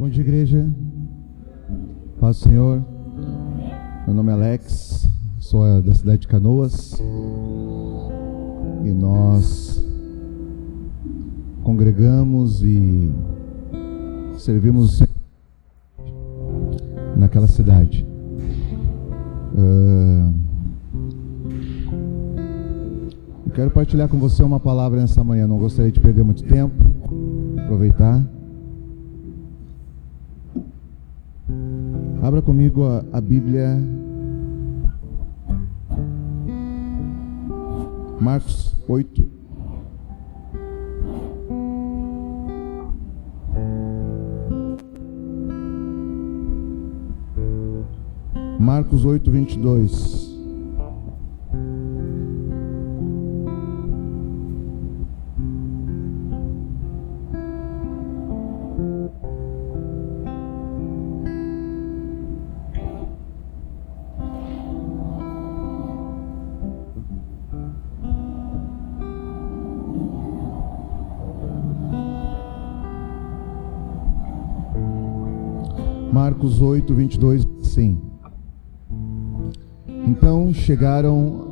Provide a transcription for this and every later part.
Bom dia, igreja. Paz do Senhor. Meu nome é Alex, sou da cidade de Canoas e nós congregamos e servimos naquela cidade. Eu quero partilhar com você uma palavra nessa manhã. Não gostaria de perder muito tempo. Aproveitar. Abra comigo a Bíblia, Marcos 8. Marcos 8, 22. Marcos 8, 22, sim. Então chegaram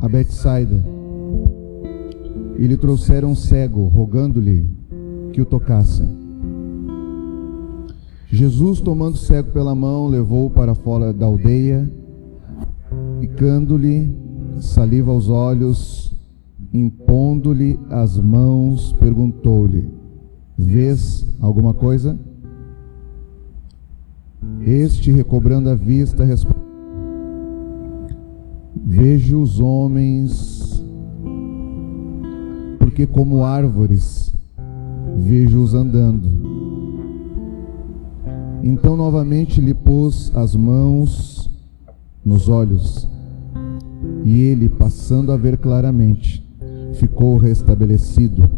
a Betsaida e lhe trouxeram um cego, rogando-lhe que o tocassem. Jesus, tomando o cego pela mão, levou-o para fora da aldeia, aplicando-lhe saliva aos olhos, impondo-lhe as mãos, perguntou-lhe: vês alguma coisa? Este, recobrando a vista, respondeu: vejo os homens, porque como árvores vejo-os andando. Então novamente lhe pôs as mãos nos olhos, e ele, passando a ver claramente, ficou restabelecido,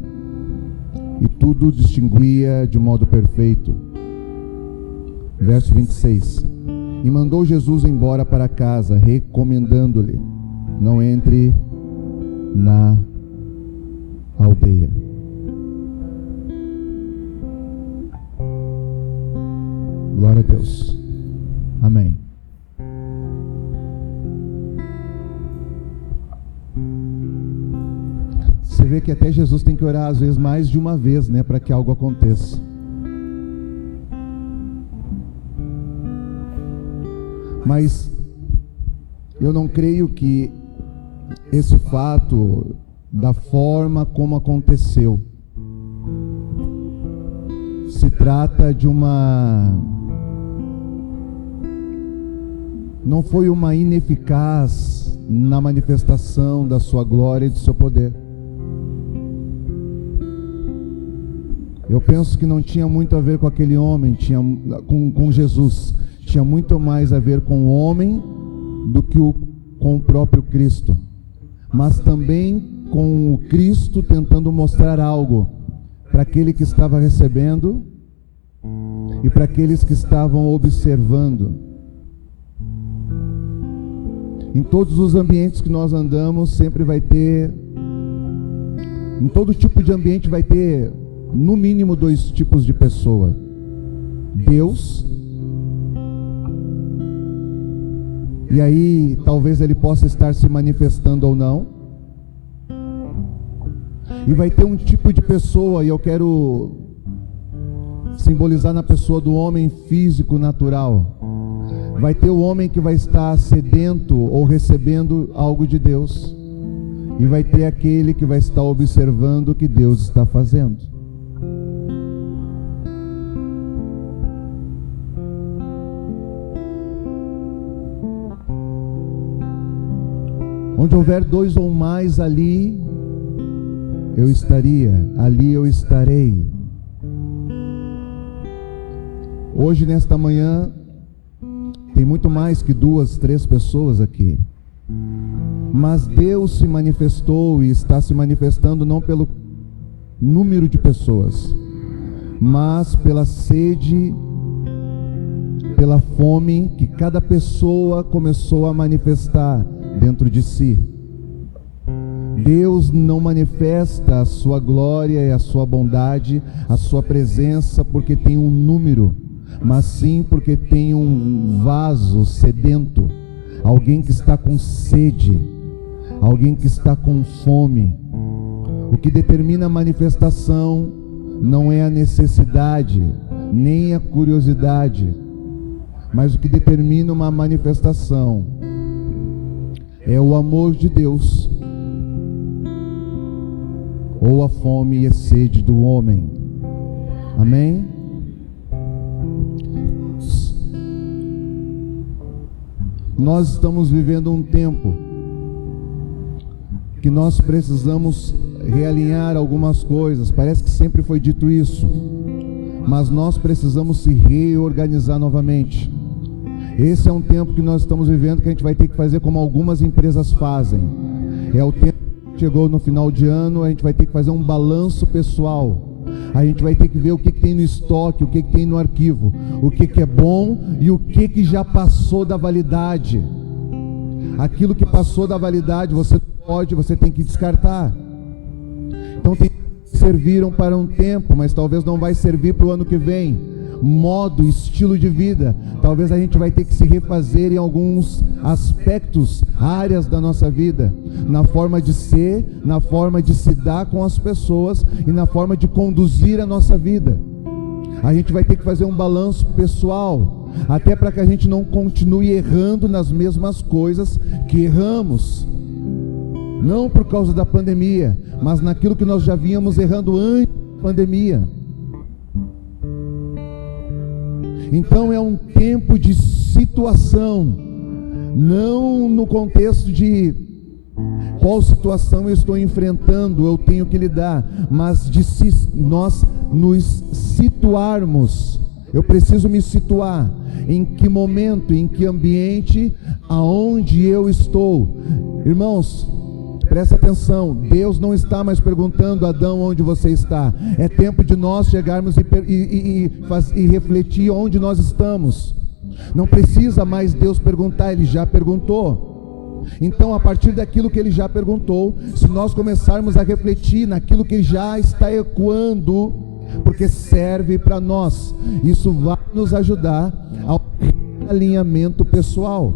e tudo distinguia de modo perfeito. Verso 26. E mandou Jesus embora para casa, recomendando-lhe: não entre na aldeia. Glória a Deus. Amém. Você vê que até Jesus tem que orar às vezes mais de uma vez, né, para que algo aconteça. Mas eu não creio que esse fato, da forma como aconteceu, se trata de não foi uma ineficaz na manifestação da sua glória e do seu poder. Eu penso que não tinha muito a ver com aquele homem, tinha com Jesus. Tinha muito mais a ver com o homem do que com o próprio Cristo, mas também com o Cristo tentando mostrar algo para aquele que estava recebendo e para aqueles que estavam observando. Em todos os ambientes que nós andamos, sempre vai ter, em todo tipo de ambiente vai ter no mínimo dois tipos de pessoa: Deus, e aí talvez ele possa estar se manifestando ou não, e vai ter um tipo de pessoa, e eu quero simbolizar na pessoa do homem físico natural. Vai ter o homem que vai estar sedento ou recebendo algo de Deus, e vai ter aquele que vai estar observando o que Deus está fazendo. Onde houver dois ou mais, ali eu estaria, ali eu estarei. Hoje, nesta manhã, tem muito mais que 2, 3 pessoas aqui. Mas Deus se manifestou e está se manifestando não pelo número de pessoas, mas pela sede, pela fome que cada pessoa começou a manifestar dentro de si. Deus não manifesta a sua glória e a sua bondade, a sua presença, porque tem um número, mas sim porque tem um vaso sedento, alguém que está com sede, alguém que está com fome. O que determina a manifestação não é a necessidade, nem a curiosidade, mas o que determina uma manifestação é o amor de Deus, ou a fome e a sede do homem. Amém? Nós estamos vivendo um tempo que nós precisamos realinhar algumas coisas. Parece que sempre foi dito isso, mas nós precisamos se reorganizar novamente. Esse é um tempo que nós estamos vivendo que a gente vai ter que fazer como algumas empresas fazem. É o tempo que chegou no final de ano, a gente vai ter que fazer um balanço pessoal. A gente vai ter que ver o que tem no estoque, o que tem no arquivo, o que é bom e o que já passou da validade. Aquilo que passou da validade, você tem que descartar. Então serviram para um tempo, mas talvez não vai servir para o ano que vem. Modo, estilo de vida, talvez a gente vai ter que se refazer em alguns aspectos, áreas da nossa vida, na forma de ser, na forma de se dar com as pessoas e na forma de conduzir a nossa vida. A gente vai ter que fazer um balanço pessoal, até para que a gente não continue errando nas mesmas coisas que erramos, não por causa da pandemia, mas naquilo que nós já vínhamos errando antes da pandemia. Então é um tempo de situação, não no contexto de qual situação eu estou enfrentando, eu tenho que lidar, mas de nós nos situarmos. Eu preciso me situar em que momento, em que ambiente, aonde eu estou. Irmãos, presta atenção, Deus não está mais perguntando a Adão onde você está. É tempo de nós chegarmos e refletir onde nós estamos. Não precisa mais Deus perguntar, Ele já perguntou. Então, a partir daquilo que Ele já perguntou, se nós começarmos a refletir naquilo que Ele já está ecoando, porque serve para nós, isso vai nos ajudar ao alinhamento pessoal.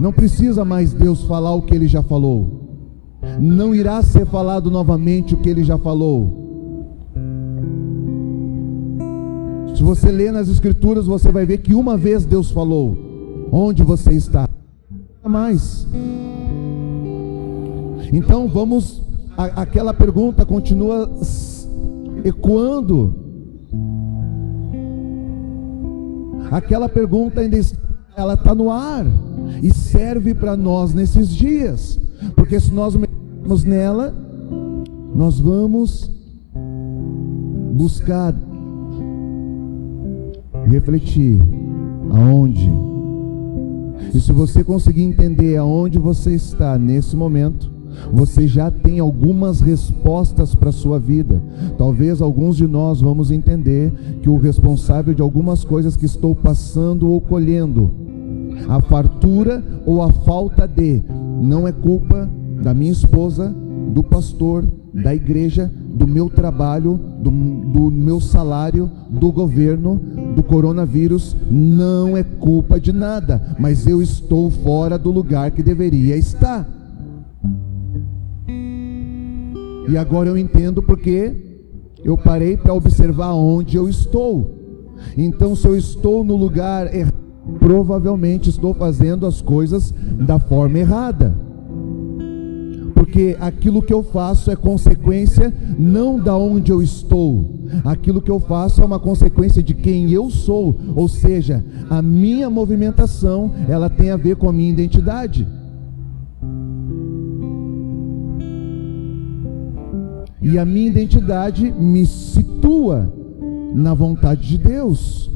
Não precisa mais Deus falar o que Ele já falou. Não irá ser falado novamente o que Ele já falou. Se você ler nas Escrituras, você vai ver que uma vez Deus falou. Onde você está? Não mais. Então vamos, aquela pergunta continua ecoando. Aquela pergunta ainda ela está no ar e serve para nós nesses dias, porque se nós metermos nela, nós vamos buscar refletir aonde. E se você conseguir entender aonde você está nesse momento, você já tem algumas respostas para a sua vida. Talvez alguns de nós vamos entender que o responsável de algumas coisas que estou passando ou colhendo, a fartura ou a falta de, não é culpa da minha esposa, do pastor, da igreja, do meu trabalho, do meu salário, do governo, do coronavírus, não é culpa de nada, mas eu estou fora do lugar que deveria estar. E agora eu entendo porque eu parei para observar onde eu estou. Então, se eu estou no lugar errado, provavelmente estou fazendo as coisas da forma errada. Porque aquilo que eu faço é consequência não da onde eu estou. Aquilo que eu faço é uma consequência de quem eu sou. Ou seja, a minha movimentação, ela tem a ver com a minha identidade. E a minha identidade me situa na vontade de Deus.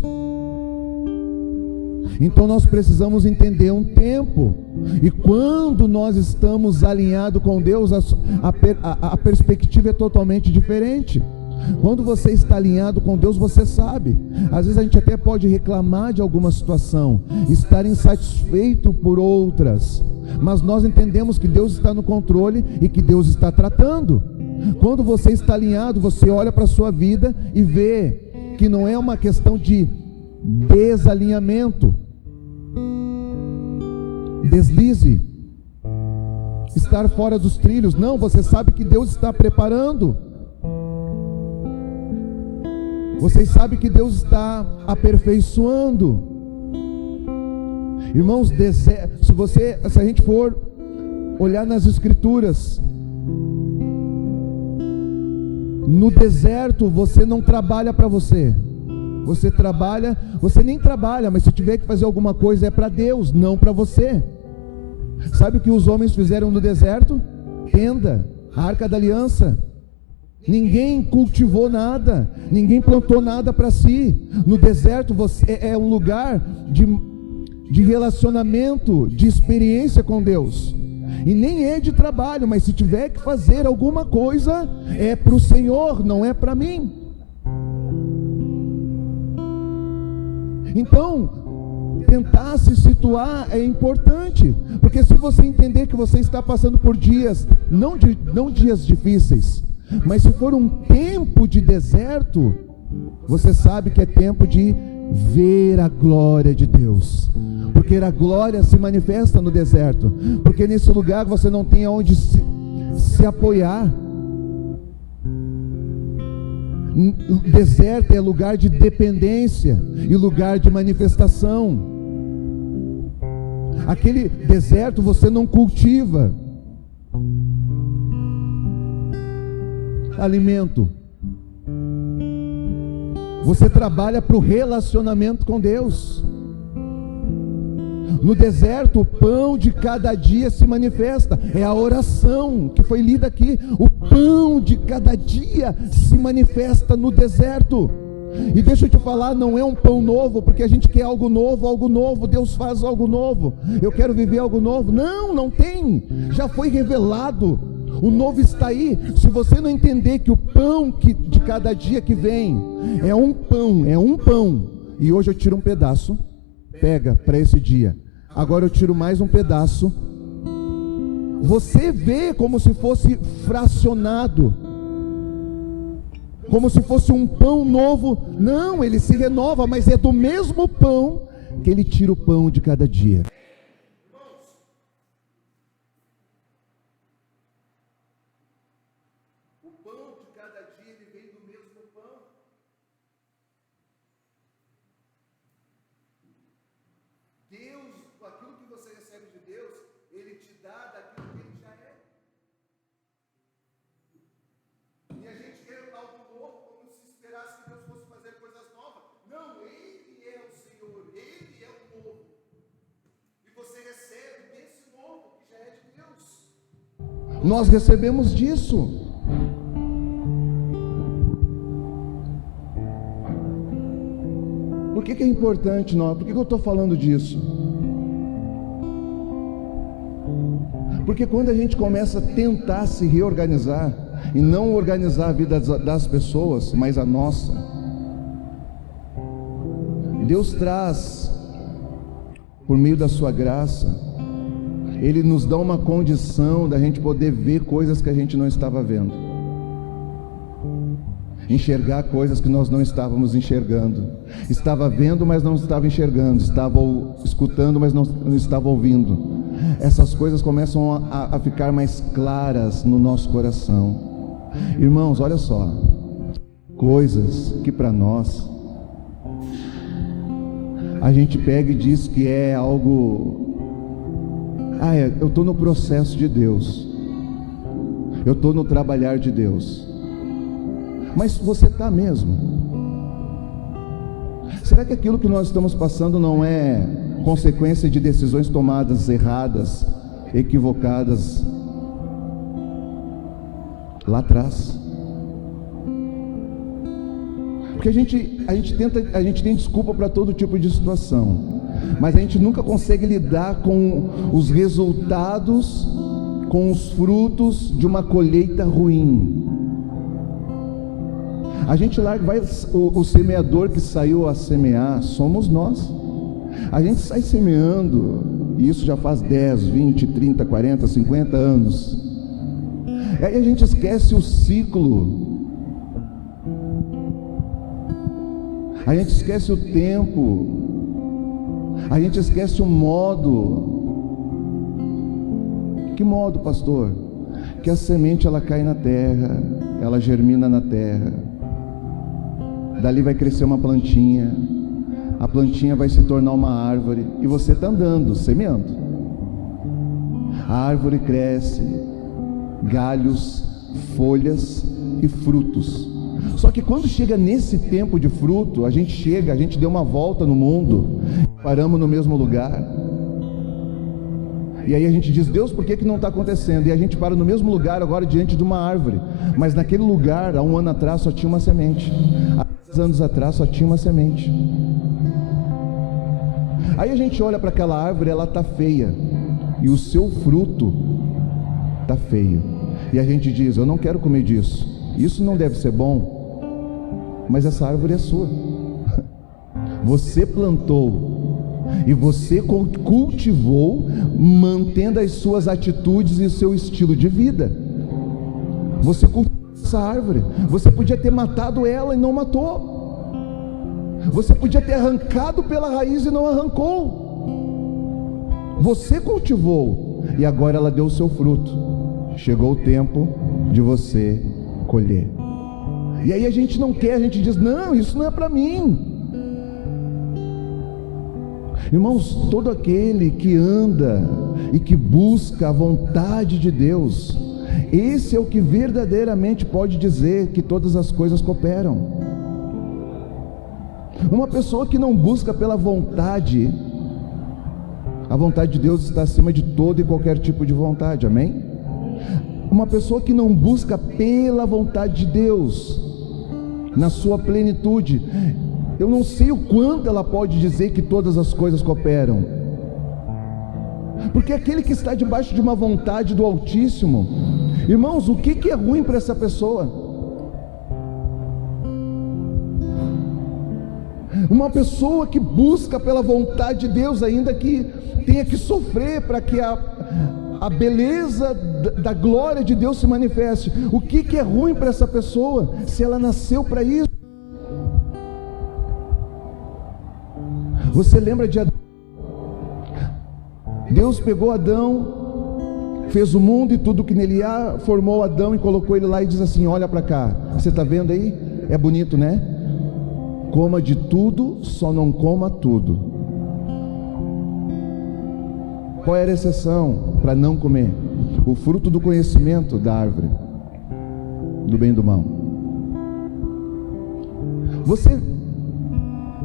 Então nós precisamos entender um tempo. E quando nós estamos alinhados com Deus, a perspectiva é totalmente diferente. Quando você está alinhado com Deus, você sabe. Às vezes a gente até pode reclamar de alguma situação, estar insatisfeito por outras, mas nós entendemos que Deus está no controle e que Deus está tratando. Quando você está alinhado, você olha para a sua vida e vê que não é uma questão de desalinhamento, deslize, estar fora dos trilhos. Não, você sabe que Deus está preparando. Você sabe que Deus está aperfeiçoando. Irmãos, se a gente for olhar nas Escrituras, no deserto você não trabalha para você. Você nem trabalha, mas se tiver que fazer alguma coisa é para Deus, não para você. Sabe o que os homens fizeram no deserto? Tenda, a Arca da Aliança. Ninguém cultivou nada, ninguém plantou nada para si. No deserto é um lugar de relacionamento, de experiência com Deus. E nem é de trabalho, mas se tiver que fazer alguma coisa, é para o Senhor, não é para mim. Então, tentar se situar é importante, porque se você entender que você está passando por dias, não dias difíceis, mas se for um tempo de deserto, você sabe que é tempo de ver a glória de Deus, porque a glória se manifesta no deserto, porque nesse lugar você não tem aonde se apoiar. O deserto é lugar de dependência e lugar de manifestação. Aquele deserto você não cultiva alimento, você trabalha para o relacionamento com Deus. No deserto, o pão de cada dia se manifesta. É a oração que foi lida aqui. O pão de cada dia se manifesta no deserto. E deixa eu te falar, não é um pão novo, porque a gente quer algo novo, Deus faz algo novo. Eu quero viver algo novo. Não tem. Já foi revelado. O novo está aí. Se você não entender que o pão de cada dia que vem é um pão, e hoje eu tiro um pedaço, pega para esse dia, agora eu tiro mais um pedaço, você vê como se fosse fracionado, como se fosse um pão novo. Não, ele se renova, mas é do mesmo pão que ele tira o pão de cada dia. Nós recebemos disso. Por que é importante nós? Por que eu estou falando disso? Porque quando a gente começa a tentar se reorganizar e não organizar a vida das pessoas, mas a nossa, Deus traz, por meio da sua graça, Ele nos dá uma condição da gente poder ver coisas que a gente não estava vendo, enxergar coisas que nós não estávamos enxergando, estava vendo, mas não estava enxergando, estava escutando, mas não estava ouvindo. Essas coisas começam a ficar mais claras no nosso coração. Irmãos, olha só, coisas que para nós a gente pega e diz que é algo... eu estou no processo de Deus, eu estou no trabalhar de Deus. Mas você está mesmo? Será que aquilo que nós estamos passando não é consequência de decisões tomadas erradas, equivocadas lá atrás? Porque a gente tem desculpa para todo tipo de situação, mas a gente nunca consegue lidar com os resultados, com os frutos de uma colheita ruim. A gente o semeador que saiu a semear somos nós. A gente sai semeando e isso já faz 10, 20, 30, 40, 50 anos. E aí a gente esquece o ciclo, a gente esquece o tempo, a gente esquece o modo. Que modo, pastor? Que a semente ela cai na terra, ela germina na terra, dali vai crescer uma plantinha, a plantinha vai se tornar uma árvore, e você está andando, semeando. A árvore cresce, galhos, folhas e frutos. Só que quando chega nesse tempo de fruto, a gente deu uma volta no mundo, paramos no mesmo lugar, e aí a gente diz: Deus, por que não está acontecendo? E a gente para no mesmo lugar agora diante de uma árvore, mas naquele lugar, há um ano atrás só tinha uma semente, há 10 anos atrás só tinha uma semente. Aí a gente olha para aquela árvore, ela está feia, e o seu fruto está feio, e a gente diz: eu não quero comer disso, isso não deve ser bom, mas essa árvore é sua, você plantou, e você cultivou, mantendo as suas atitudes e o seu estilo de vida. Você cultivou essa árvore, você podia ter matado ela e não matou, você podia ter arrancado pela raiz e não arrancou. Você cultivou, e agora ela deu o seu fruto. Chegou o tempo de você colher. E aí a gente não quer, a gente diz: não, isso não é para mim. Irmãos, todo aquele que anda e que busca a vontade de Deus, esse é o que verdadeiramente pode dizer que todas as coisas cooperam. Uma pessoa que não busca pela vontade, a vontade de Deus está acima de todo e qualquer tipo de vontade, amém? Uma pessoa que não busca pela vontade de Deus, na sua plenitude, eu não sei o quanto ela pode dizer que todas as coisas cooperam, porque aquele que está debaixo de uma vontade do Altíssimo, irmãos, o que é ruim para essa pessoa? Uma pessoa que busca pela vontade de Deus, ainda que tenha que sofrer para que a beleza da glória de Deus se manifeste, o que é ruim para essa pessoa, se ela nasceu para isso? Você lembra de Adão? Deus pegou Adão, fez o mundo e tudo que nele há, formou Adão e colocou ele lá e diz assim: olha para cá, você está vendo aí? É bonito, né? Coma de tudo, só não coma tudo. Qual era a exceção para não comer? O fruto do conhecimento da árvore, do bem e do mal.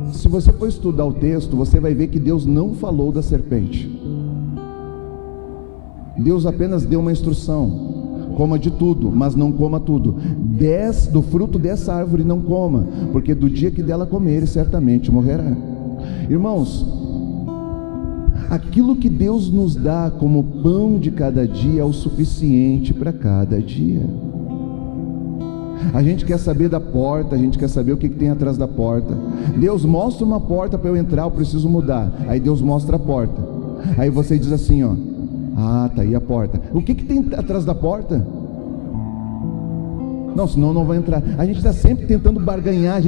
Se você for estudar o texto, você vai ver que Deus não falou da serpente. Deus apenas deu uma instrução: coma de tudo, mas não coma tudo. Do fruto dessa árvore não coma, porque do dia que dela comer, certamente morrerá. Irmãos, aquilo que Deus nos dá como pão de cada dia é o suficiente para cada dia. A gente quer saber da porta, a gente quer saber o que tem atrás da porta. Deus mostra uma porta para eu entrar, eu preciso mudar. Aí Deus mostra a porta. Aí você diz assim, ó: ah, tá aí a porta. O que tem atrás da porta? Não, senão não vai entrar. A gente está sempre tentando barganhar,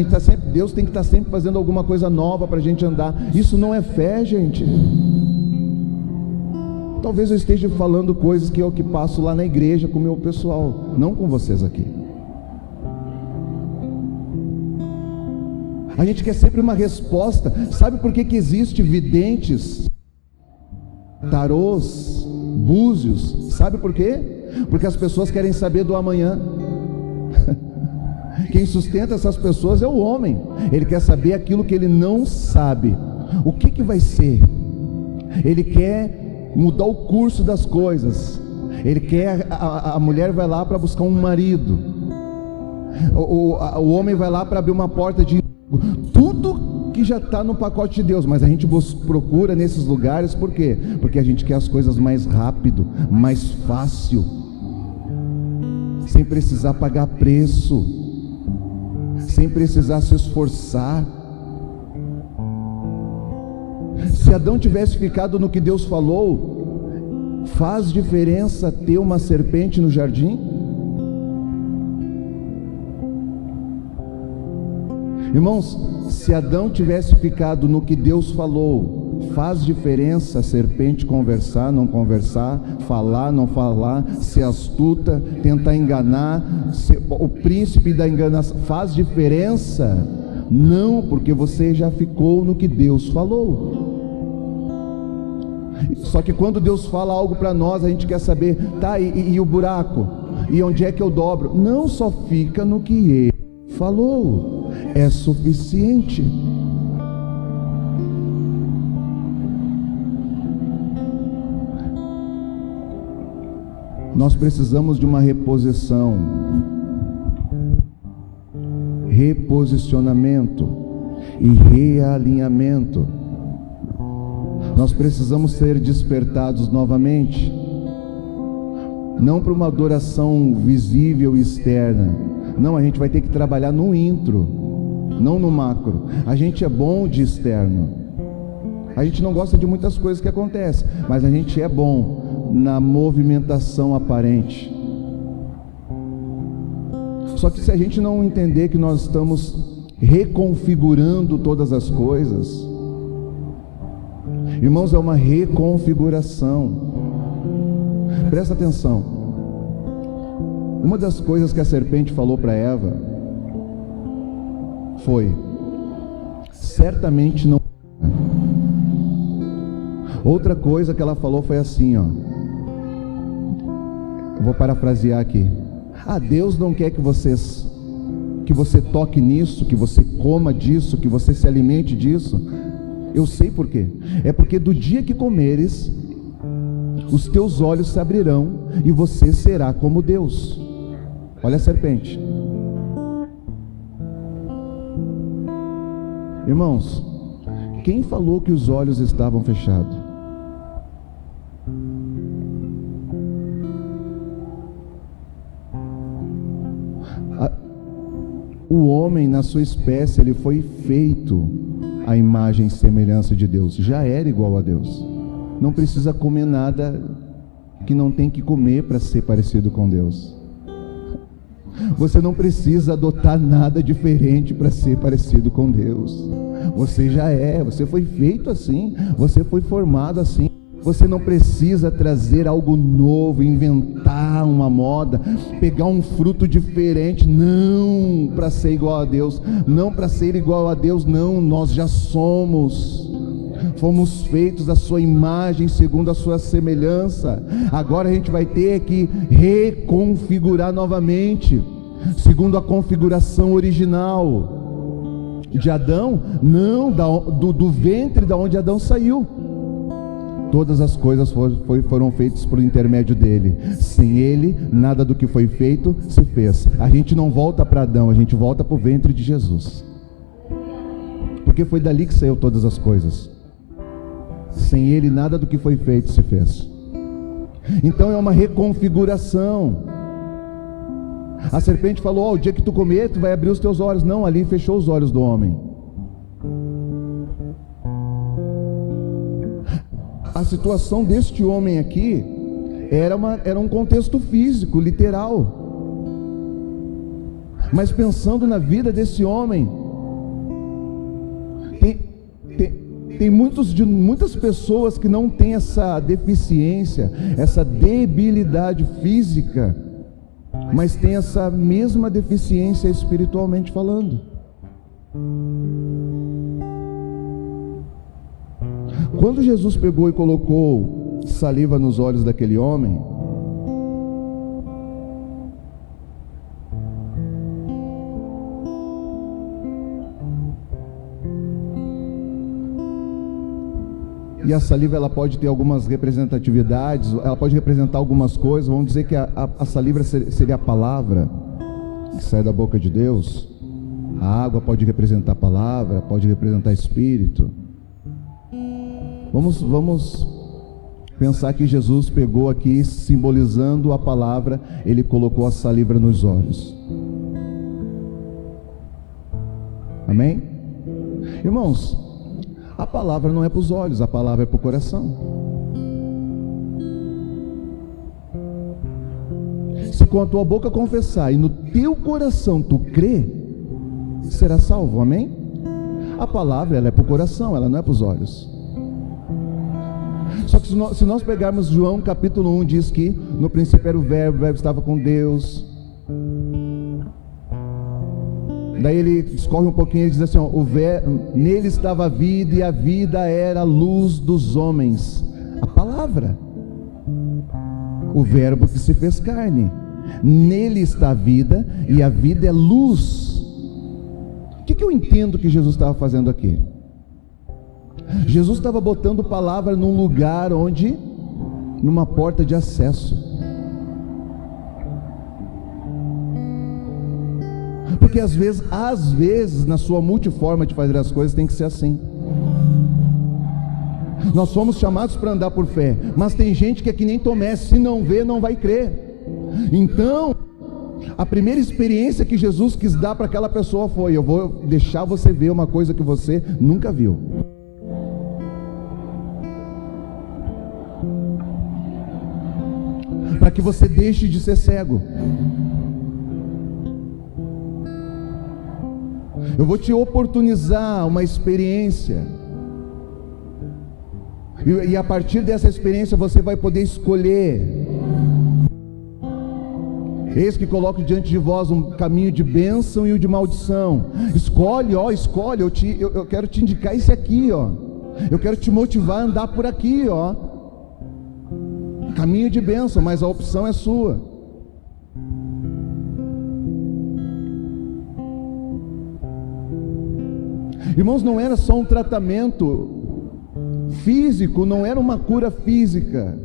Deus tem que estar sempre fazendo alguma coisa nova para a gente andar. Isso não é fé, gente. Talvez eu esteja falando coisas que eu passo lá na igreja com o meu pessoal, não com vocês aqui. A gente quer sempre uma resposta. Sabe por que existe videntes, tarôs, búzios? Sabe por quê? Porque as pessoas querem saber do amanhã. Quem sustenta essas pessoas é o homem. Ele quer saber aquilo que ele não sabe. O que vai ser? Ele quer mudar o curso das coisas. Ele quer, a mulher vai lá para buscar um marido, o homem vai lá para abrir uma porta de tudo que já está no pacote de Deus. Mas a gente procura nesses lugares, por quê? Porque a gente quer as coisas mais rápido, mais fácil, sem precisar pagar preço, sem precisar se esforçar. Se Adão tivesse ficado no que Deus falou, faz diferença ter uma serpente no jardim? Irmãos, se Adão tivesse ficado no que Deus falou, faz diferença a serpente conversar, não conversar, falar, não falar, ser astuta, tentar enganar, o príncipe da enganação, faz diferença? Não, porque você já ficou no que Deus falou. Só que quando Deus fala algo para nós, a gente quer saber, tá, e o buraco? E onde é que eu dobro? Não, só fica no que Ele falou, é suficiente. Nós precisamos de uma reposição, reposicionamento e realinhamento. Nós precisamos ser despertados novamente, não para uma adoração visível e externa. Não, a gente vai ter que trabalhar no intro, não no macro. A gente é bom de externo, a gente não gosta de muitas coisas que acontecem, mas a gente é bom na movimentação aparente. Só que se a gente não entender que nós estamos reconfigurando todas as coisas, irmãos, é uma reconfiguração. Presta atenção. Uma das coisas que a serpente falou para Eva foi: certamente não. Outra coisa que ela falou foi assim, ó. Eu vou parafrasear aqui. Deus não quer que você toque nisso, que você coma disso, que você se alimente disso. Eu sei por quê. É porque do dia que comeres, os teus olhos se abrirão e você será como Deus. Olha a serpente. Irmãos, quem falou que os olhos estavam fechados? O homem, na sua espécie, ele foi feito à imagem e semelhança de Deus. Já era igual a Deus. Não precisa comer nada que não tem que comer para ser parecido com Deus. Você não precisa adotar nada diferente para ser parecido com Deus. Você já é, você foi feito assim, você foi formado assim. Você não precisa trazer algo novo, inventar uma moda, pegar um fruto diferente, não para ser igual a Deus, não para ser igual a Deus, não, nós já fomos feitos à sua imagem, segundo a sua semelhança. Agora a gente vai ter que reconfigurar novamente, segundo a configuração original de Adão, não do ventre da onde Adão saiu. Todas as coisas foram feitas por intermédio dele. Sem ele, nada do que foi feito se fez. A gente não volta para Adão, a gente volta para o ventre de Jesus, porque foi dali que saiu todas as coisas. Sem ele, nada do que foi feito se fez. Então é uma reconfiguração. A serpente falou: o dia que tu comer, tu vai abrir os teus olhos. Não, ali fechou os olhos do homem. A situação deste homem aqui era um contexto físico, literal. Mas pensando na vida desse homem, tem muitas pessoas que não têm essa deficiência, essa debilidade física, mas tem essa mesma deficiência espiritualmente falando. Quando Jesus pegou e colocou saliva nos olhos daquele homem, e a saliva ela pode ter algumas representatividades, ela pode representar algumas coisas. Vamos dizer que a saliva seria a palavra que sai da boca de Deus. A água pode representar a palavra, pode representar espírito. Vamos pensar que Jesus pegou aqui, simbolizando a palavra, ele colocou a saliva nos olhos. Amém? Irmãos, A palavra não é para os olhos, a palavra é para o coração. Se com a tua boca confessar e no teu coração tu crê, será salvo, amém? A palavra, ela é para o coração, ela não é para os olhos. Só que se nós pegarmos João capítulo 1, diz que no princípio era o verbo estava com Deus. Daí ele discorre um pouquinho, ele diz assim, ó, nele estava a vida e a vida era a luz dos homens. A palavra, o verbo que se fez carne, nele está a vida e a vida é luz. O que eu entendo que Jesus estava fazendo aqui? Jesus estava botando palavra num lugar onde, numa porta de acesso. Porque às vezes, na sua multiforma de fazer as coisas, tem que ser assim. Nós somos chamados para andar por fé, mas tem gente que é que nem Tomé, se não vê, não vai crer. Então, a primeira experiência que Jesus quis dar para aquela pessoa foi: eu vou deixar você ver uma coisa que você nunca viu. Para que você deixe de ser cego. Eu vou te oportunizar uma experiência. E a partir dessa experiência você vai poder escolher. Eis que coloco diante de vós um caminho de bênção e o de maldição. Escolhe, ó, escolhe. Eu quero te indicar esse aqui, ó. Eu quero te motivar a andar por aqui, ó. Caminho de bênção, mas a opção é sua. Irmãos, não era só um tratamento físico, não era uma cura física.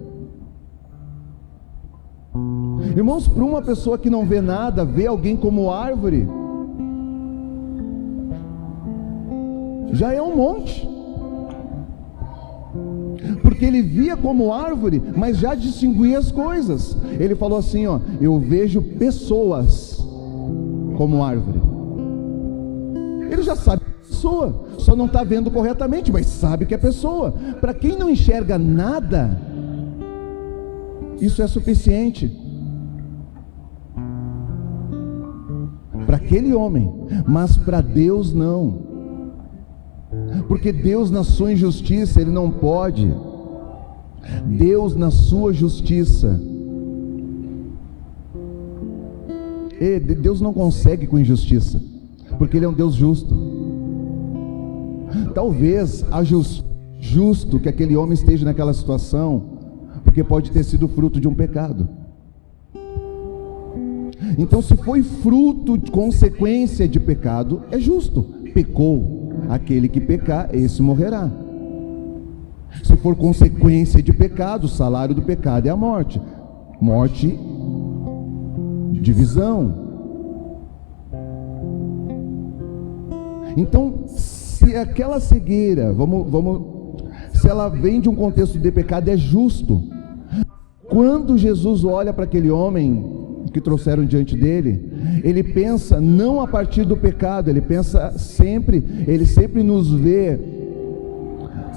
Irmãos, para uma pessoa que não vê nada, vê alguém como árvore, já é um monte. Porque ele via como árvore, mas já distinguia as coisas. Ele falou assim, ó: eu vejo pessoas como árvore. Ele já sabe que é pessoa, só não está vendo corretamente, mas sabe que é pessoa. Para quem não enxerga nada, isso é suficiente. Para aquele homem, mas para Deus não. Porque Deus, na sua injustiça, Ele não pode. Deus, na sua justiça, Deus não consegue com injustiça, porque Ele é um Deus justo. Talvez justo que aquele homem esteja naquela situação, porque pode ter sido fruto de um pecado. Então, se foi fruto de consequência de pecado, é justo. Pecou, aquele que pecar, esse morrerá. Se for consequência de pecado, o salário do pecado é a morte. Morte, divisão. Então, se aquela cegueira, se ela vem de um contexto de pecado, é justo. Quando Jesus olha para aquele homem que trouxeram diante dele, ele pensa não a partir do pecado, ele sempre nos vê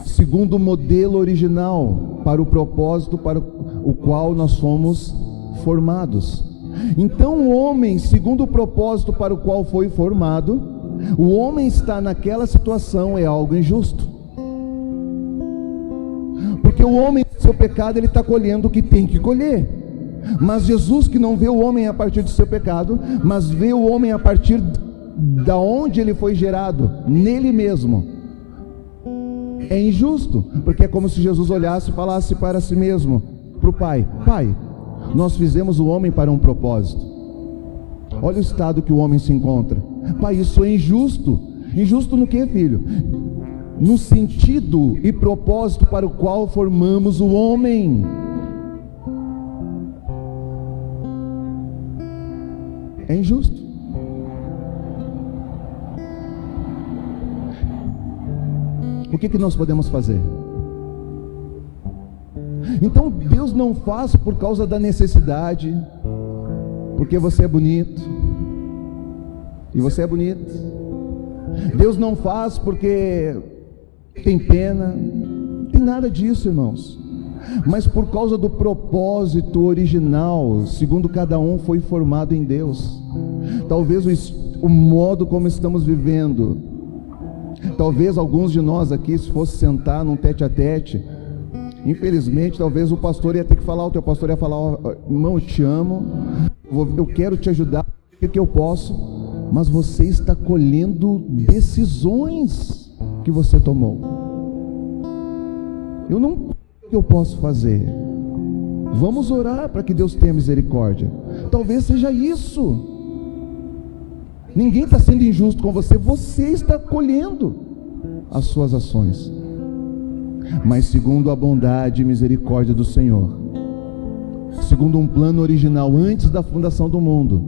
segundo o modelo original, para o propósito para o qual nós fomos formados. Então o homem, segundo o propósito para o qual foi formado, o homem está naquela situação, é algo injusto. Porque o homem, no seu pecado, ele está colhendo o que tem que colher. Mas Jesus, que não vê o homem a partir do seu pecado, mas vê o homem a partir da onde ele foi gerado, nele mesmo, é injusto. Porque é como se Jesus olhasse e falasse para si mesmo, para o Pai: Pai, nós fizemos o homem para um propósito. Olha o estado que o homem se encontra. Pai, isso é injusto. Injusto no que, filho? No sentido e propósito para o qual formamos o homem. É injusto. O que nós podemos fazer? Então Deus não faz por causa da necessidade, porque você é bonito, e você é bonito. Deus não faz porque tem pena, não tem nada disso, irmãos. Mas por causa do propósito original, segundo cada um foi formado em Deus. Talvez o modo como estamos vivendo, talvez alguns de nós aqui, se fosse sentar num tete a tete, infelizmente, talvez o pastor ia ter que falar, o teu pastor ia falar: oh, irmão, eu te amo, eu quero te ajudar, o que eu posso, mas você está colhendo decisões que você tomou. Eu não sei o que eu posso fazer. Vamos orar para que Deus tenha misericórdia. Talvez seja isso. Ninguém está sendo injusto com você, você está colhendo as suas ações. Mas segundo a bondade e misericórdia do Senhor, segundo um plano original antes da fundação do mundo,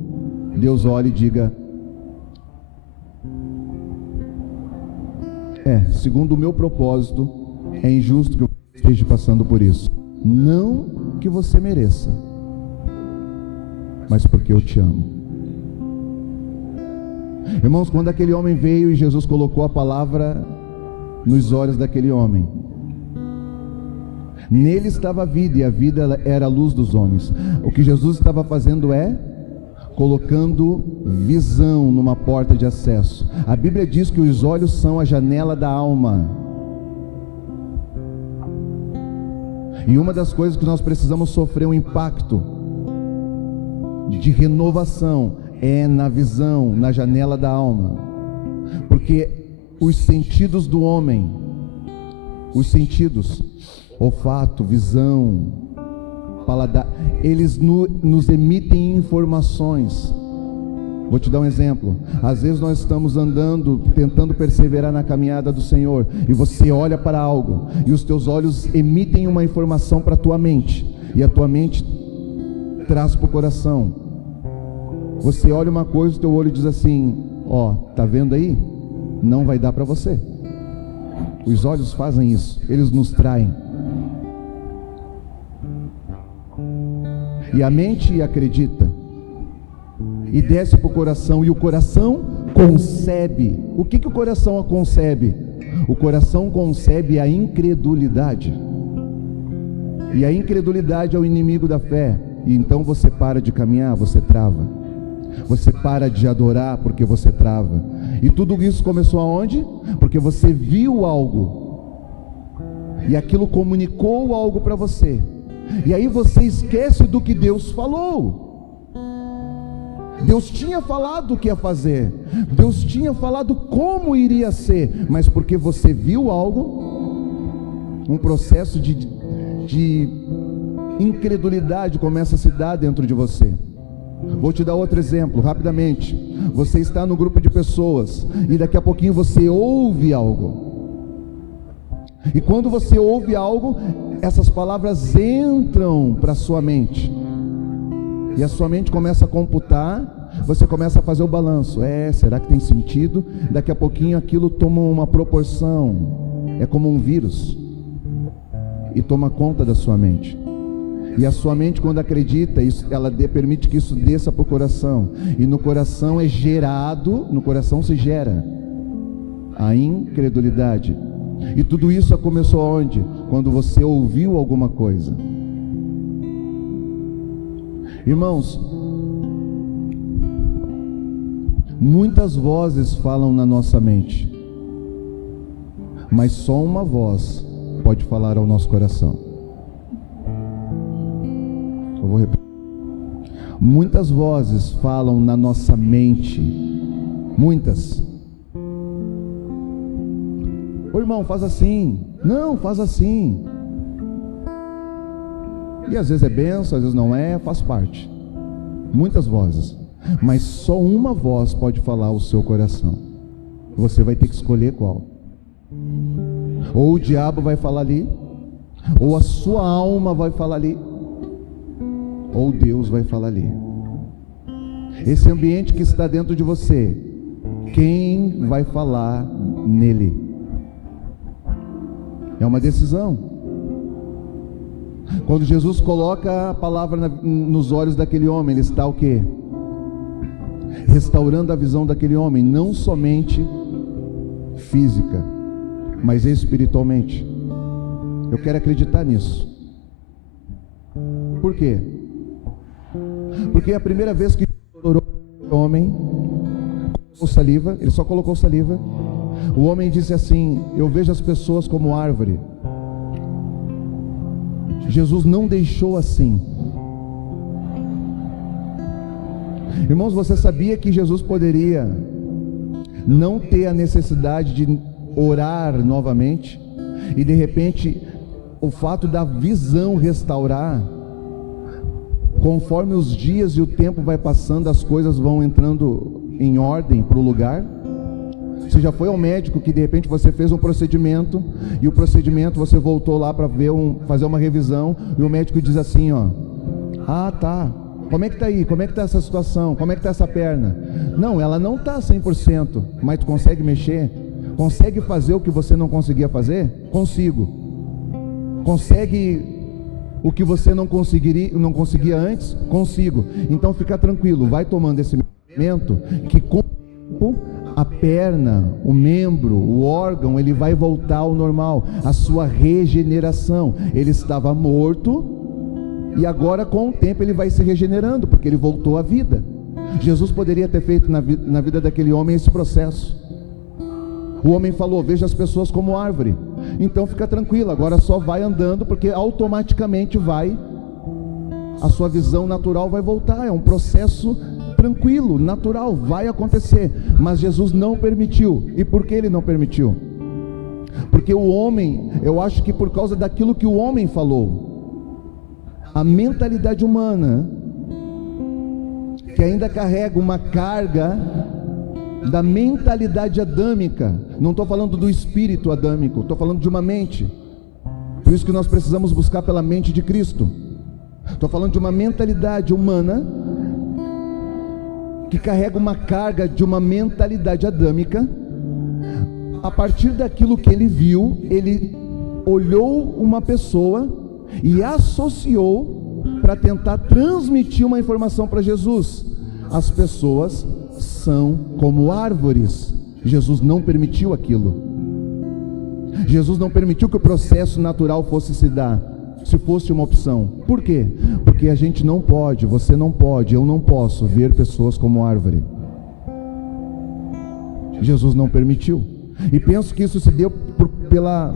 Deus olha e diga: segundo o meu propósito, é injusto que eu esteja passando por isso. Não que você mereça, mas porque eu te amo. Irmãos, quando aquele homem veio e Jesus colocou a palavra nos olhos daquele homem, nele estava a vida, e a vida era a luz dos homens. O que Jesus estava fazendo é colocando visão numa porta de acesso. A Bíblia diz que os olhos são a janela da alma. E uma das coisas que nós precisamos sofrer um impacto de renovação é na visão, na janela da alma. Porque os sentidos do homem, os sentidos, olfato, visão, paladar, eles nos emitem informações. Vou te dar um exemplo. Às vezes nós estamos andando, tentando perseverar na caminhada do Senhor, e você olha para algo, e os teus olhos emitem uma informação para a tua mente, e a tua mente traz para o coração. Você olha uma coisa, o teu olho diz assim: ó, tá vendo aí? Não vai dar para você. Os olhos fazem isso, eles nos traem. E a mente acredita, e desce para o coração, e o coração concebe. O que o coração concebe? O coração concebe a incredulidade, e a incredulidade é o inimigo da fé. E então você para de caminhar, você trava. Você para de adorar porque você trava. E tudo isso começou aonde? Porque você viu algo, e aquilo comunicou algo para você, e aí você esquece do que Deus falou. Deus tinha falado o que ia fazer, Deus tinha falado como iria ser, mas porque você viu algo, um processo de incredulidade começa a se dar dentro de você. Vou te dar outro exemplo, rapidamente. Você está no grupo de pessoas, e daqui a pouquinho você ouve algo. E quando você ouve algo, essas palavras entram para a sua mente, e a sua mente começa a computar. Você começa a fazer o balanço. Será que tem sentido? Daqui a pouquinho aquilo toma uma proporção, é como um vírus, e toma conta da sua mente. E a sua mente, quando acredita, ela permite que isso desça para o coração, e no coração é gerado, no coração se gera a incredulidade. E tudo isso começou onde? Quando você ouviu alguma coisa. Irmãos, muitas vozes falam na nossa mente, mas só uma voz pode falar ao nosso coração. Eu vou repetir. Muitas vozes falam na nossa mente, muitas. Ô irmão, faz assim. Não, faz assim. E às vezes é benção, às vezes não é, faz parte. Muitas vozes, mas só uma voz pode falar ao seu coração. Você vai ter que escolher qual. Ou o diabo vai falar ali, ou a sua alma vai falar ali, ou Deus vai falar ali. Esse ambiente que está dentro de você, quem vai falar nele? É uma decisão. Quando Jesus coloca a palavra nos olhos daquele homem, ele está o quê? Restaurando a visão daquele homem, não somente física, mas espiritualmente. Eu quero acreditar nisso. Por quê? Porque a primeira vez que orou o homem, colocou saliva, ele só colocou saliva. O homem disse assim: eu vejo as pessoas como árvore. Jesus não deixou assim. Irmãos, você sabia que Jesus poderia não ter a necessidade de orar novamente, e de repente o fato da visão restaurar, conforme os dias e o tempo vai passando, as coisas vão entrando em ordem para o lugar? Você já foi ao médico que de repente você fez um procedimento, e o procedimento você voltou lá para fazer uma revisão, e o médico diz assim, ó: ah, tá, como é que tá aí? Como é que tá essa situação? Como é que tá essa perna? Não, ela não tá 100%, mas tu consegue mexer? Consegue fazer o que você não conseguia fazer? Consigo. Consegue o que você não conseguia antes? Consigo. Então fica tranquilo, vai tomando esse medicamento, que com o tempo a perna, o membro, o órgão, ele vai voltar ao normal, a sua regeneração. Ele estava morto e agora com o tempo ele vai se regenerando, porque ele voltou à vida. Jesus poderia ter feito na vida daquele homem esse processo. O homem falou: veja as pessoas como árvore. Então fica tranquilo, agora só vai andando, porque automaticamente a sua visão natural vai voltar. É um processo tranquilo, natural, vai acontecer. Mas Jesus não permitiu. E por que ele não permitiu? Porque o homem, eu acho que por causa daquilo que o homem falou, a mentalidade humana, que ainda carrega uma carga da mentalidade adâmica. Não estou falando do espírito adâmico, estou falando de uma mente. Por isso que nós precisamos buscar pela mente de Cristo. Estou falando de uma mentalidade humana que carrega uma carga de uma mentalidade adâmica. A partir daquilo que ele viu, ele olhou uma pessoa e associou para tentar transmitir uma informação para Jesus: as pessoas são como árvores. Jesus não permitiu aquilo. Jesus não permitiu que o processo natural fosse se dar, se fosse uma opção. Por quê? Porque a gente não pode, você não pode, eu não posso ver pessoas como árvore. Jesus não permitiu. E penso que isso se deu pela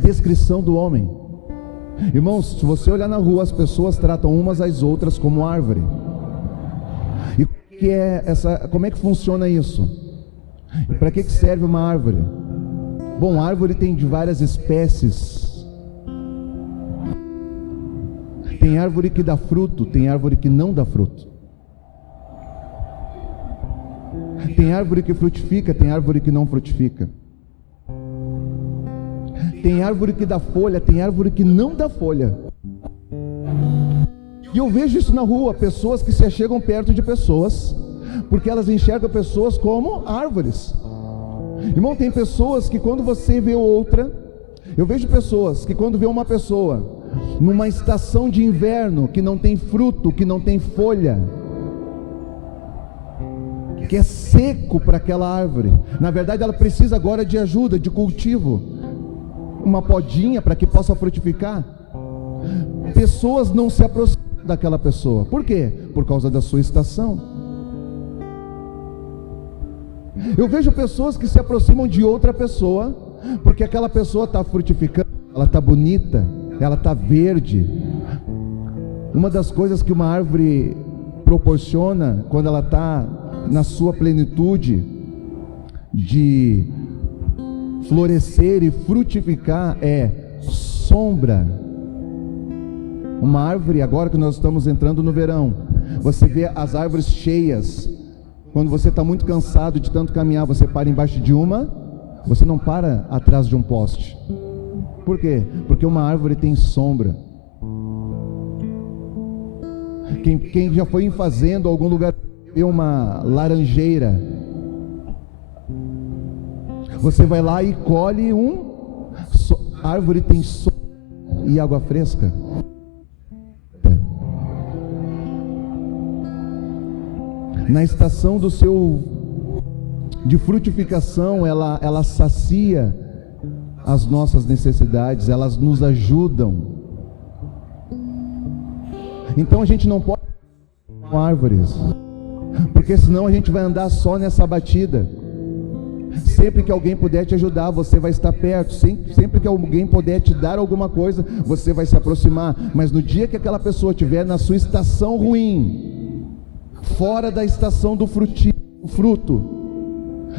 descrição do homem. Irmãos, se você olhar na rua, as pessoas tratam umas às outras como árvore. E como é que funciona isso? Para que serve uma árvore? Bom, a árvore tem de várias espécies. Tem árvore que dá fruto, tem árvore que não dá fruto. Tem árvore que frutifica, tem árvore que não frutifica. Tem árvore que dá folha, tem árvore que não dá folha. E eu vejo isso na rua, pessoas que se achegam perto de pessoas, porque elas enxergam pessoas como árvores. Irmão, tem pessoas que quando você vê outra, eu vejo pessoas que quando vê uma pessoa numa estação de inverno, que não tem fruto, que não tem folha, que é seco para aquela árvore, na verdade ela precisa agora de ajuda, de cultivo, uma podinha para que possa frutificar. Pessoas não se aproximam daquela pessoa. Por quê? Por causa da sua estação. Eu vejo pessoas que se aproximam de outra pessoa porque aquela pessoa está frutificando, ela está bonita, ela está verde. Uma das coisas que uma árvore proporciona quando ela está na sua plenitude de florescer e frutificar é sombra. Uma árvore, agora que nós estamos entrando no verão, você vê as árvores cheias. Quando você está muito cansado de tanto caminhar, você para embaixo de uma, você não para atrás de um poste. Por quê? Porque uma árvore tem sombra. Quem já foi em fazenda, algum lugar, vê uma laranjeira, você vai lá e colhe árvore tem sombra e água fresca. Na estação do seu de frutificação, ela sacia as nossas necessidades, elas nos ajudam. Então a gente não pode ser árvores, porque senão a gente vai andar só nessa batida. Sempre que alguém puder te ajudar, você vai estar perto. Sempre que alguém puder te dar alguma coisa, você vai se aproximar. Mas no dia que aquela pessoa estiver na sua estação ruim, fora da estação do fruto,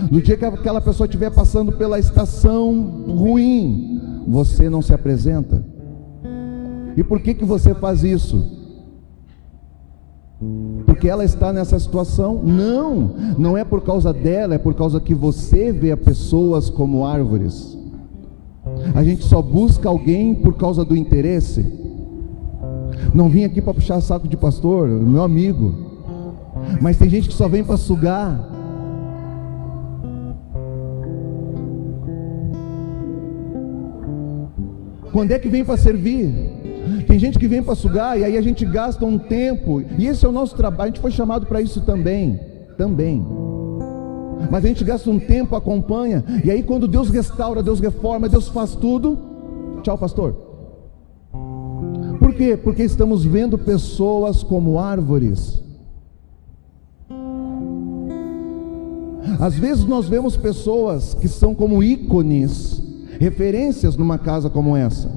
no dia que aquela pessoa estiver passando pela estação ruim, você não se apresenta. E por que você faz isso? Porque ela está nessa situação? Não é por causa dela, é por causa que você vê pessoas como árvores. A gente só busca alguém por causa do interesse. Não vim aqui para puxar saco de pastor, meu amigo, mas tem gente que só vem para sugar. Quando é que vem para servir? Tem gente que vem para sugar, e aí a gente gasta um tempo, e esse é o nosso trabalho. A gente foi chamado para isso também. Mas a gente gasta um tempo, acompanha, e aí quando Deus restaura, Deus reforma, Deus faz tudo, tchau pastor. Por quê? Porque estamos vendo pessoas como árvores. Às vezes nós vemos pessoas que são como ícones, referências numa casa como essa,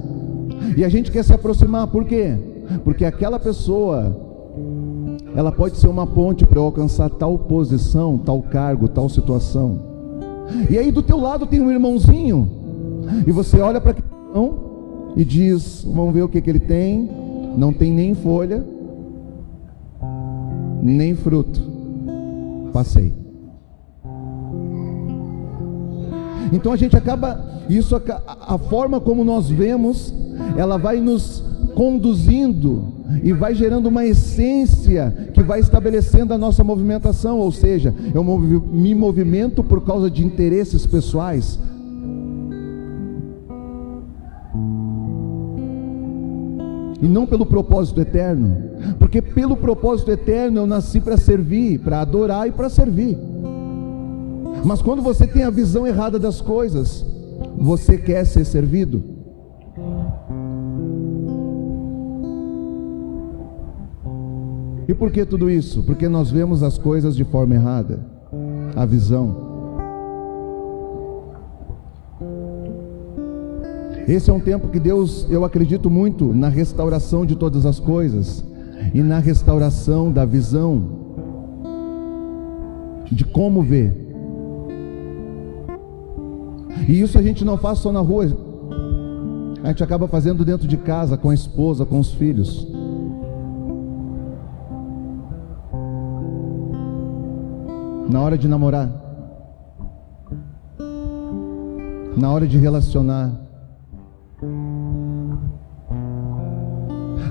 e a gente quer se aproximar. Por quê? Porque aquela pessoa, ela pode ser uma ponte para eu alcançar tal posição, tal cargo, tal situação. E aí do teu lado tem um irmãozinho, e você olha para aquele irmão e diz: vamos ver o que ele tem. Não tem nem folha, nem fruto. Passei. Então a gente acaba, a forma como nós vemos, ela vai nos conduzindo e vai gerando uma essência que vai estabelecendo a nossa movimentação. Ou seja, eu me movimento por causa de interesses pessoais. E não pelo propósito eterno. Porque pelo propósito eterno eu nasci para servir, para adorar e para servir. Mas quando você tem a visão errada das coisas, você quer ser servido. E por que tudo isso? Porque nós vemos as coisas de forma errada. A visão. Esse é um tempo que Deus, eu acredito muito na restauração de todas as coisas e na restauração da visão, de como ver. E isso a gente não faz só na rua, a gente acaba fazendo dentro de casa, com a esposa, com os filhos. Na hora de namorar, na hora de relacionar.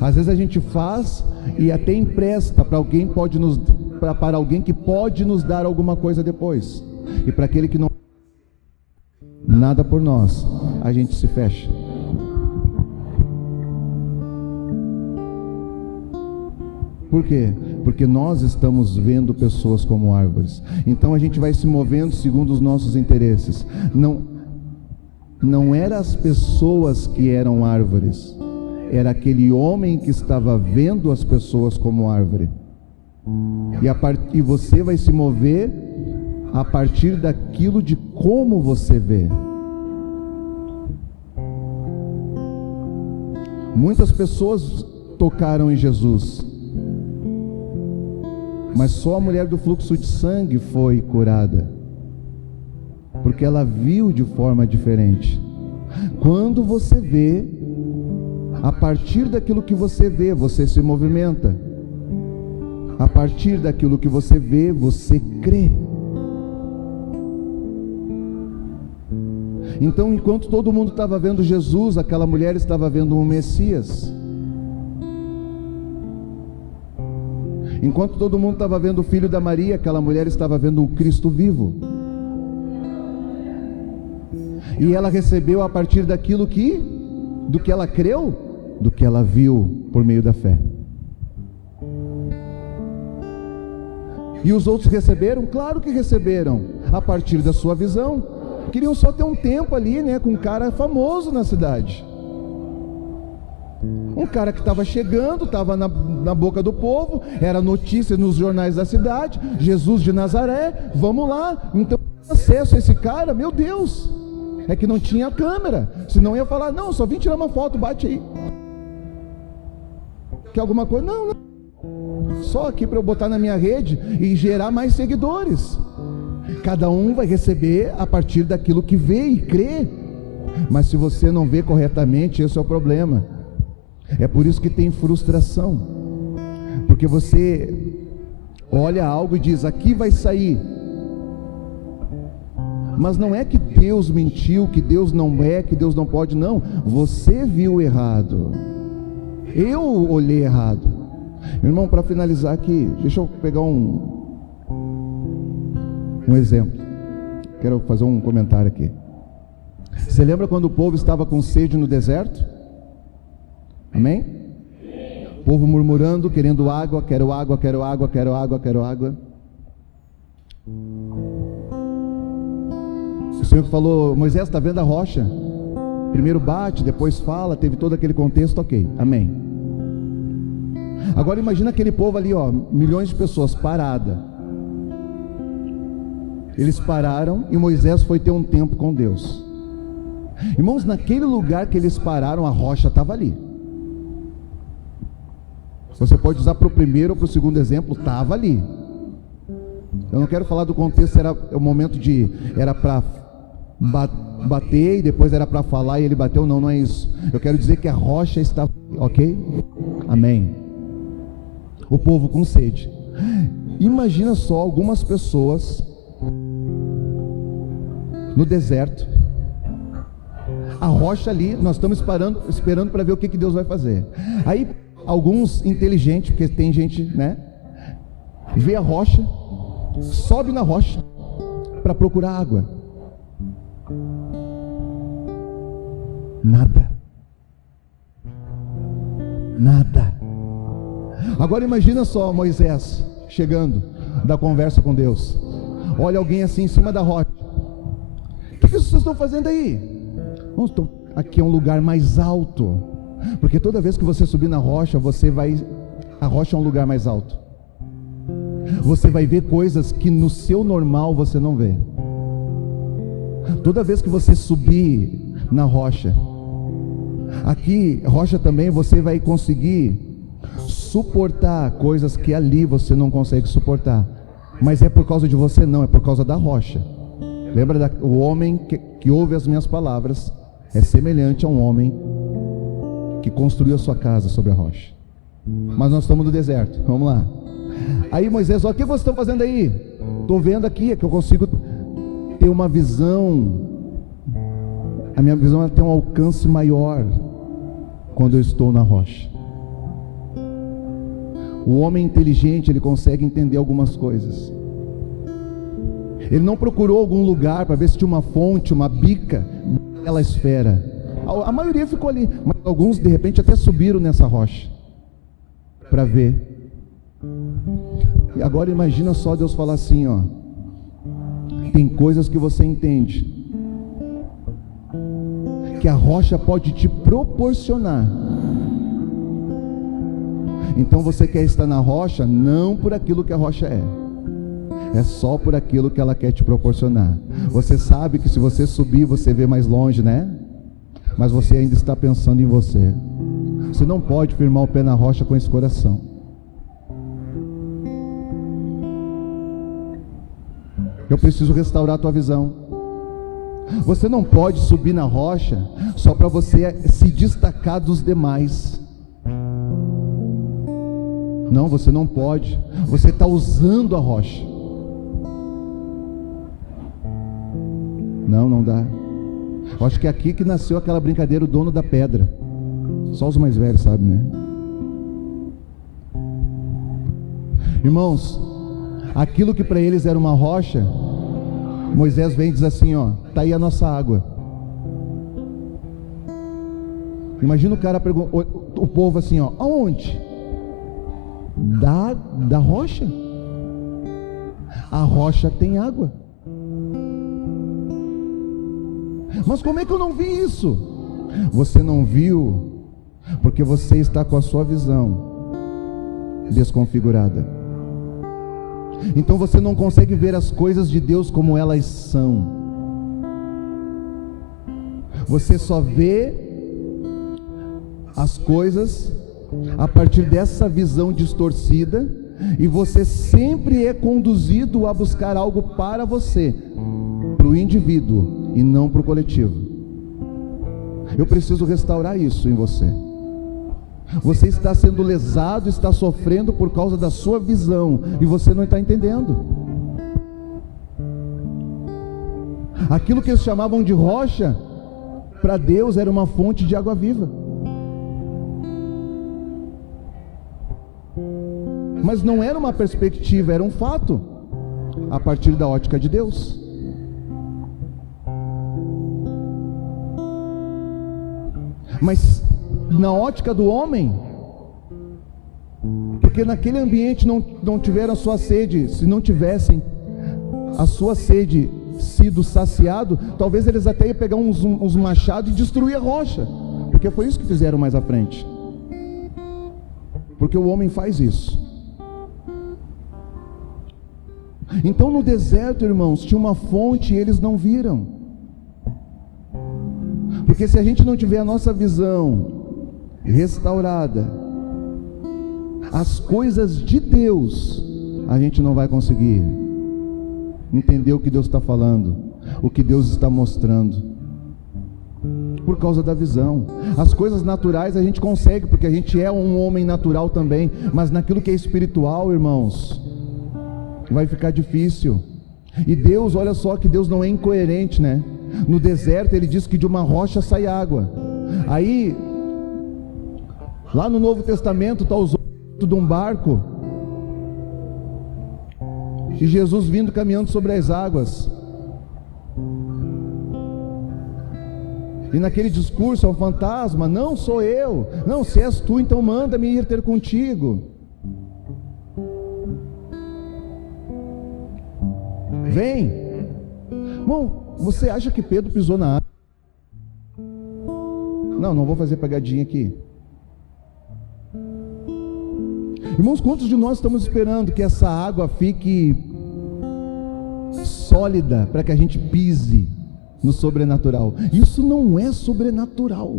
Às vezes a gente faz e até empresta para alguém, para alguém que pode nos dar alguma coisa depois. E para aquele que não nada por nós, a gente se fecha. Por quê? Porque nós estamos vendo pessoas como árvores. Então a gente vai se movendo segundo os nossos interesses. Não eram as pessoas que eram árvores, era aquele homem que estava vendo as pessoas como árvore. E você vai se mover a partir daquilo de como você vê. Muitas pessoas tocaram em Jesus, mas só a mulher do fluxo de sangue foi curada, porque ela viu de forma diferente. Quando você vê, a partir daquilo que você vê, você se movimenta. A partir daquilo que você vê, você crê. Então, enquanto todo mundo estava vendo Jesus, aquela mulher estava vendo um Messias. Enquanto todo mundo estava vendo o filho da Maria, aquela mulher estava vendo um Cristo vivo. E ela recebeu a partir daquilo do que ela creu, do que ela viu por meio da fé. E os outros receberam? Claro que receberam, a partir da sua visão. Queriam só ter um tempo ali, né, com um cara famoso na cidade. Um cara que estava chegando, estava na boca do povo, era notícia nos jornais da cidade, Jesus de Nazaré, vamos lá. Então, acesso a esse cara, meu Deus, é que não tinha câmera, senão ia falar, não, só vim tirar uma foto, bate aí. Quer alguma coisa? Não, só aqui para eu botar na minha rede e gerar mais seguidores. Cada um vai receber a partir daquilo que vê e crê. Mas se você não vê corretamente, esse é o problema. É por isso que tem frustração, porque você olha algo e diz, aqui vai sair. Mas não é que Deus mentiu, que Deus não é, que Deus não pode, não. Você viu errado. Eu olhei errado. Meu irmão, para finalizar aqui, deixa eu pegar um exemplo. Quero fazer um comentário aqui. Você lembra quando o povo estava com sede no deserto? Amém? O povo murmurando, querendo água, quero água, quero água, quero água, quero água. O Senhor falou, Moisés, está vendo a rocha? Primeiro bate, depois fala, teve todo aquele contexto, ok, amém. Agora imagina aquele povo ali, ó, milhões de pessoas parada. Eles pararam e Moisés foi ter um tempo com Deus. Irmãos, naquele lugar que eles pararam, a rocha estava ali. Você pode usar para o primeiro ou para o segundo exemplo, estava ali. Eu não quero falar do contexto, era o momento de, era para bater e depois era para falar e ele bateu, não é isso. Eu quero dizer que a rocha estava, ok? Amém. O povo com sede. Imagina só algumas pessoas no deserto, a rocha ali, nós estamos esperando para ver o que Deus vai fazer. Aí alguns inteligentes, porque tem gente, né, vê a rocha, sobe na rocha para procurar água. Nada. Agora imagina só Moisés chegando da conversa com Deus. Olha alguém assim em cima da rocha. O que vocês estão fazendo aí? Aqui é um lugar mais alto. Porque toda vez que você subir na rocha, a rocha é um lugar mais alto. Você vai ver coisas que no seu normal você não vê. Toda vez que você subir na rocha, aqui, rocha também, você vai conseguir suportar coisas que ali você não consegue suportar. Mas é por causa de você? Não, é por causa da rocha. Lembra, o homem que ouve as minhas palavras é semelhante a um homem que construiu a sua casa sobre a rocha. Mas nós estamos no deserto, vamos lá. Aí Moisés, o que vocês estão fazendo aí? Estou vendo aqui, é que eu consigo ter uma visão. A minha visão tem um alcance maior quando eu estou na rocha. O homem inteligente, ele consegue entender algumas coisas. Ele não procurou algum lugar para ver se tinha uma fonte, uma bica, aquela esfera. A maioria ficou ali, mas alguns de repente até subiram nessa rocha para ver. E agora imagina só Deus falar assim, ó, tem coisas que você entende que a rocha pode te proporcionar. Então você quer estar na rocha não por aquilo que a rocha é só por aquilo que ela quer te proporcionar. Você sabe que se você subir, você vê mais longe, né? Mas você ainda está pensando em você. Você não pode firmar o pé na rocha com esse coração. Eu preciso restaurar a tua visão. Você não pode subir na rocha só para você se destacar dos demais. Não, você não pode. Você está usando a rocha. Não dá. Eu acho que é aqui que nasceu aquela brincadeira, o dono da pedra. Só os mais velhos sabem, né? Irmãos, aquilo que para eles era uma rocha, Moisés vem e diz assim, ó, tá aí a nossa água. Imagina o cara o povo assim, ó, aonde? Da rocha. a rocha tem água. Mas como é que eu não vi isso? Você não viu porque você está com a sua visão desconfigurada. Então você não consegue ver as coisas de Deus como elas são. Você só vê as coisas a partir dessa visão distorcida, e você sempre é conduzido a buscar algo para você, para o indivíduo e não para o coletivo. Eu preciso restaurar isso em você. Você está sendo lesado, está sofrendo por causa da sua visão, e você não está entendendo. Aquilo que eles chamavam de rocha, para Deus era uma fonte de água viva. Mas não era uma perspectiva, era um fato, a partir da ótica de Deus. Mas na ótica do homem, porque naquele ambiente não tiveram a sua sede, se não tivessem a sua sede sido saciado, talvez eles até iam pegar uns machados e destruir a rocha, porque foi isso que fizeram mais à frente, porque o homem faz isso. Então no deserto, irmãos, tinha uma fonte e eles não viram, porque se a gente não tiver a nossa visão restaurada, as coisas de Deus, a gente não vai conseguir entender o que Deus está falando, o que Deus está mostrando, por causa da visão. As coisas naturais a gente consegue, porque a gente é um homem natural também, mas naquilo que é espiritual, irmãos, vai ficar difícil. E Deus, olha só que Deus não é incoerente, né? No deserto ele diz que de uma rocha sai água. Aí lá no Novo Testamento está os outros de um barco, e Jesus vindo caminhando sobre as águas, e naquele discurso é um fantasma: não sou eu, não, se és tu, então manda-me ir ter contigo. Vem. Bom, você acha que Pedro pisou na água? Não vou fazer pegadinha aqui. Irmãos, quantos de nós estamos esperando que essa água fique sólida para que a gente pise no sobrenatural? Isso não é sobrenatural.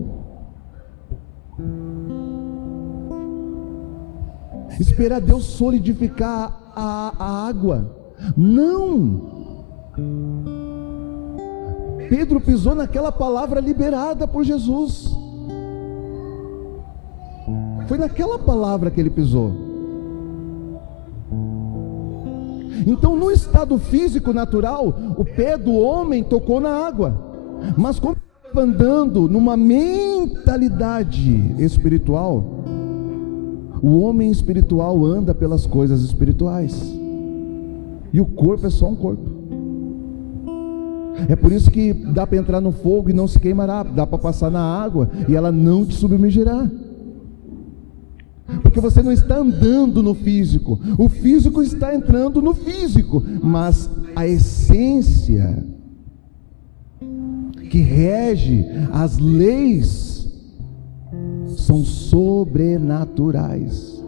Esperar Deus solidificar a água, não. Pedro pisou naquela palavra liberada por Jesus. Foi naquela palavra que ele pisou. Então, no estado físico natural, o pé do homem tocou na água, mas como estava andando numa mentalidade espiritual, o homem espiritual anda pelas coisas espirituais, e o corpo é só um corpo. É por isso que dá para entrar no fogo e não se queimará, dá para passar na água e ela não te submergirá, porque você não está andando no físico, o físico está entrando no físico, mas a essência que rege as leis são sobrenaturais.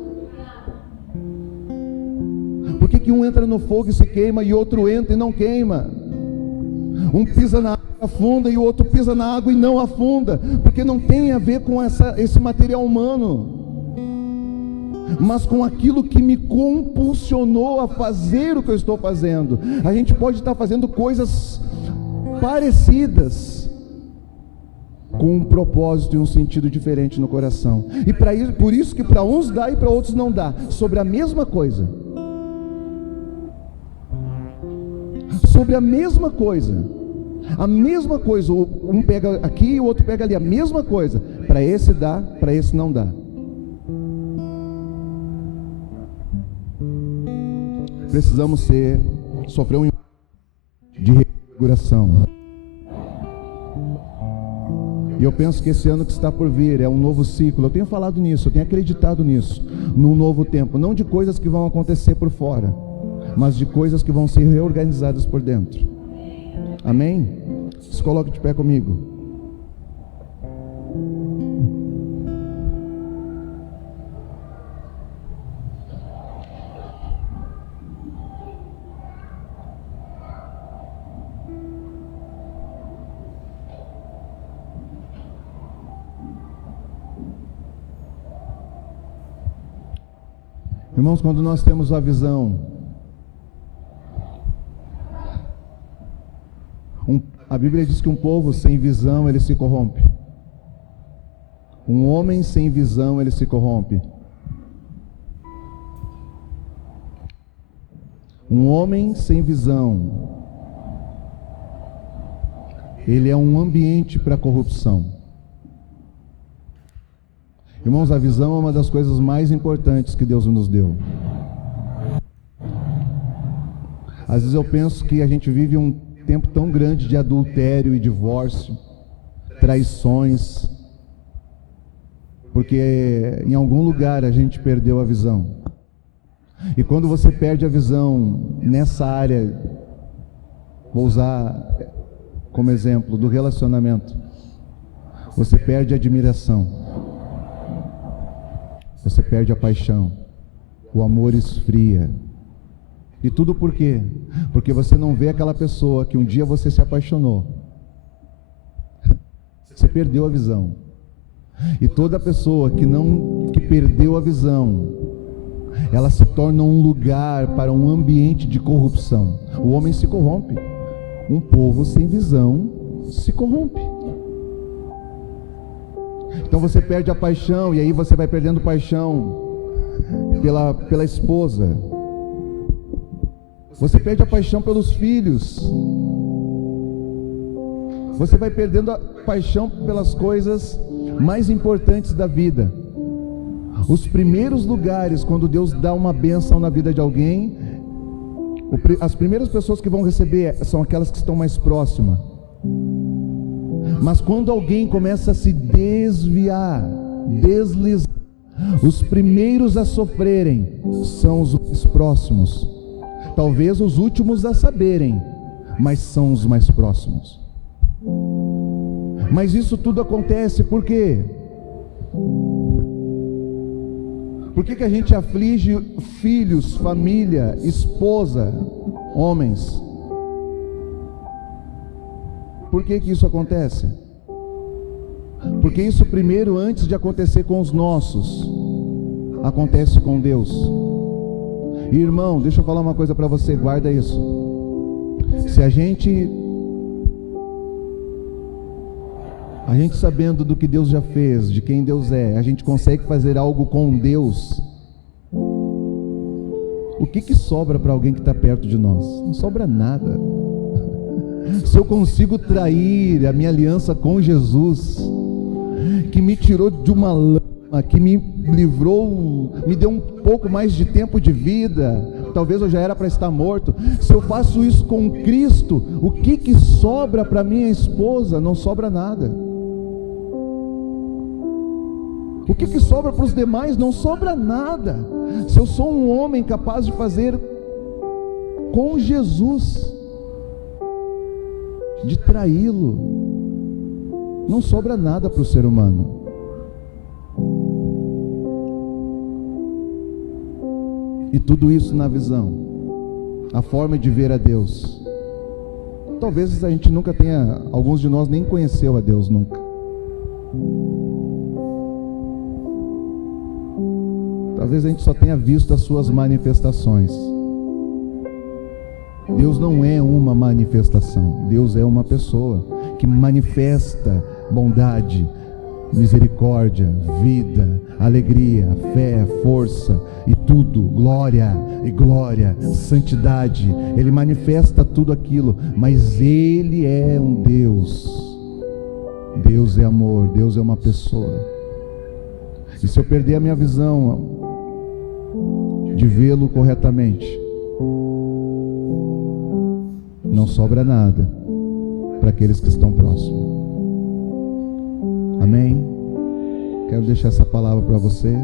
Por que um entra no fogo e se queima e outro entra e não queima? Um pisa na água e afunda e o outro pisa na água e não afunda, porque não tem a ver com esse material humano, mas com aquilo que me compulsionou a fazer o que eu estou fazendo. A gente pode estar fazendo coisas parecidas, com um propósito e um sentido diferente no coração, e por isso que para uns dá e para outros não dá, sobre a mesma coisa. Sobre a mesma coisa, um pega aqui e o outro pega ali, a mesma coisa, para esse dá, para esse não dá. Precisamos sofrer um de reconfiguração. E eu penso que esse ano que está por vir é um novo ciclo. Eu tenho falado nisso, eu tenho acreditado nisso, num novo tempo, não de coisas que vão acontecer por fora, mas de coisas que vão ser reorganizadas por dentro. Amém? Se coloque de pé comigo. Irmãos, quando nós temos a visão, a Bíblia diz que um povo sem visão, ele se corrompe. Um homem sem visão, ele se corrompe. Um homem sem visão, ele é um ambiente para corrupção. Irmãos, a visão é uma das coisas mais importantes que Deus nos deu. Às vezes eu penso que a gente vive um tempo tão grande de adultério e divórcio, traições, porque em algum lugar a gente perdeu a visão. E quando você perde a visão nessa área, vou usar como exemplo do relacionamento, você perde a admiração. Você perde a paixão, o amor esfria. E tudo por quê? Porque você não vê aquela pessoa que um dia você se apaixonou. Você perdeu a visão. E toda pessoa que perdeu a visão, ela se torna um lugar para um ambiente de corrupção. O homem se corrompe. Um povo sem visão se corrompe. Então você perde a paixão, e aí você vai perdendo paixão pela esposa. Você perde a paixão pelos filhos. Você vai perdendo a paixão pelas coisas mais importantes da vida. Os primeiros lugares, quando Deus dá uma bênção na vida de alguém, as primeiras pessoas que vão receber são aquelas que estão mais próximas. Mas quando alguém começa a se desviar, deslizar, os primeiros a sofrerem são os mais próximos. Talvez os últimos a saberem, mas são os mais próximos. Mas isso tudo acontece por quê? Por que a gente aflige filhos, família, esposa, homens? Por que isso acontece? Porque isso primeiro, antes de acontecer com os nossos, acontece com Deus. E irmão, deixa eu falar uma coisa para você, guarda isso. Se a gente sabendo do que Deus já fez, de quem Deus é, a gente consegue fazer algo com Deus, o que sobra para alguém que está perto de nós? Não sobra nada. Se eu consigo trair a minha aliança com Jesus, que me tirou de uma lama, que me livrou, me deu um pouco mais de tempo de vida, talvez eu já era para estar morto. Se eu faço isso com Cristo, o que sobra para minha esposa? Não sobra nada. O que sobra para os demais? Não sobra nada. Se eu sou um homem capaz de fazer com Jesus, de traí-lo, não sobra nada para o ser humano. E tudo isso na visão, a forma de ver a Deus. Talvez a gente nunca tenha, alguns de nós nem conheceu a Deus nunca. Talvez a gente só tenha visto as suas manifestações. Deus não é uma manifestação, Deus é uma pessoa que manifesta bondade, misericórdia, vida, alegria, fé, força e tudo, glória e glória, santidade. Ele manifesta tudo aquilo, mas Ele é um Deus. Deus é amor, Deus é uma pessoa. E se eu perder a minha visão de vê-lo corretamente, não sobra nada para aqueles que estão próximos. Amém? Quero deixar essa palavra para você.